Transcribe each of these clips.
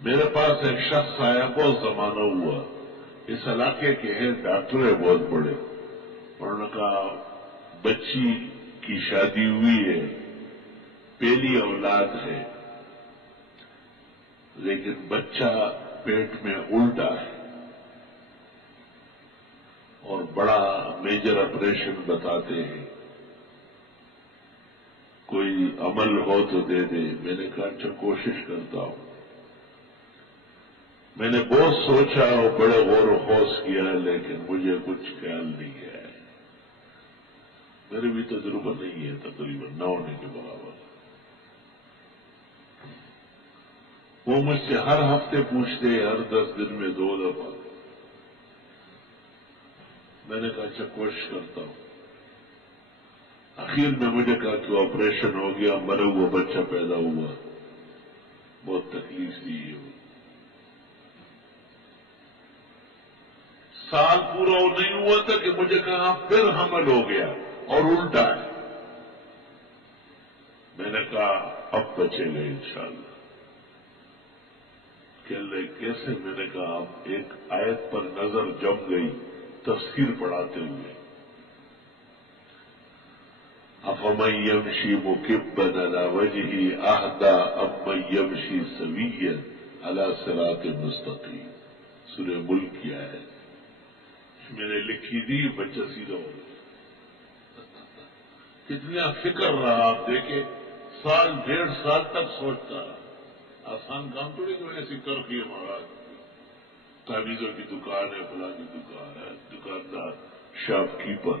میرے پاس ایک شخص آیا، بہت زمانہ ہوا، اس علاقے کے ہیں، ڈاکٹر ہے بہت بڑے. انہوں نے کہا بچی کی شادی ہوئی ہے، پہلی اولاد ہے، لیکن بچہ پیٹ میں الٹا ہے اور بڑا میجر آپریشن بتاتے ہیں، کوئی عمل ہو تو دے دے. میں نے کہا اچھا کوشش کرتا ہوں. میں نے بہت سوچا اور بڑے غور و خوض کیا، لیکن مجھے کچھ خیال نہیں آیا. میرے بھی تجربہ نہیں ہے تقریباً نہ ہونے کے برابر. وہ مجھ سے ہر ہفتے پوچھتے، ہر 10 دن میں 2 دفعہ. میں نے کہا اچھا کوشش کرتا ہوں. اخیر میں مجھے کہا کہ آپریشن ہو گیا، مرا ہوا بچہ پیدا ہوا. بہت تکلیف دی ہے. سال پورا نہیں ہوا تھا کہ مجھے کہا پھر حمل ہو گیا اور الٹا ہے. میں نے کہا اب بچے گئے انشاءاللہ. کہہ لے کیسے؟ میں نے کہا اب ایک آیت پر نظر جم گئی تفسیر پڑھاتے ہوئے. افمن یمشی مکبا علی وجہہ اہدی امن یمشی سویا علی صراط مستقیم. سورہ ملک کی آیت میں نے لکھی تھی، بچہ سیدھا ہو گیا. کتنا فکر رہا آپ دیکھیں، 1.5 سال تک سوچتا رہا. آسان کام تھوڑی کہ ایسی کرخی ہمارا تعویذوں کی دکان ہے، فلاں کی دکان ہے، دکاندار شاپ کیپر،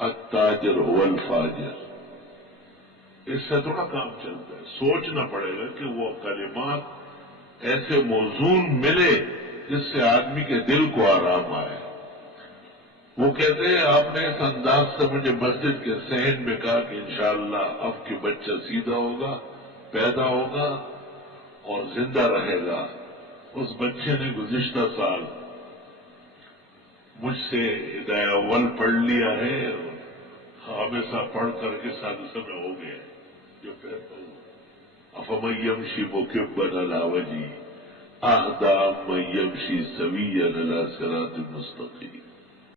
التاجر هو الفاجر. اس سے تھوڑا کام چلتا ہے. سوچنا پڑے گا کہ وہ کلمات ایسے موزون ملے جس سے آدمی کے دل کو آرام آئے. وہ کہتے ہیں آپ نے اس انداز سے مجھے مسجد کے صحن میں کہا کہ انشاءاللہ اب کہ بچہ سیدھا ہوگا، پیدا ہوگا اور زندہ رہے گا. اس بچے نے گزشتہ سال مجھ سے ہدایہ اول پڑھ لیا ہے اور خامسہ پڑھ کر کے سادسہ میں ہو گیا ہے جو پیدا ہوا. افمن یمشی مکبا علی وجہہ اہدی امن یمشی سویا علی صراط مستقیم.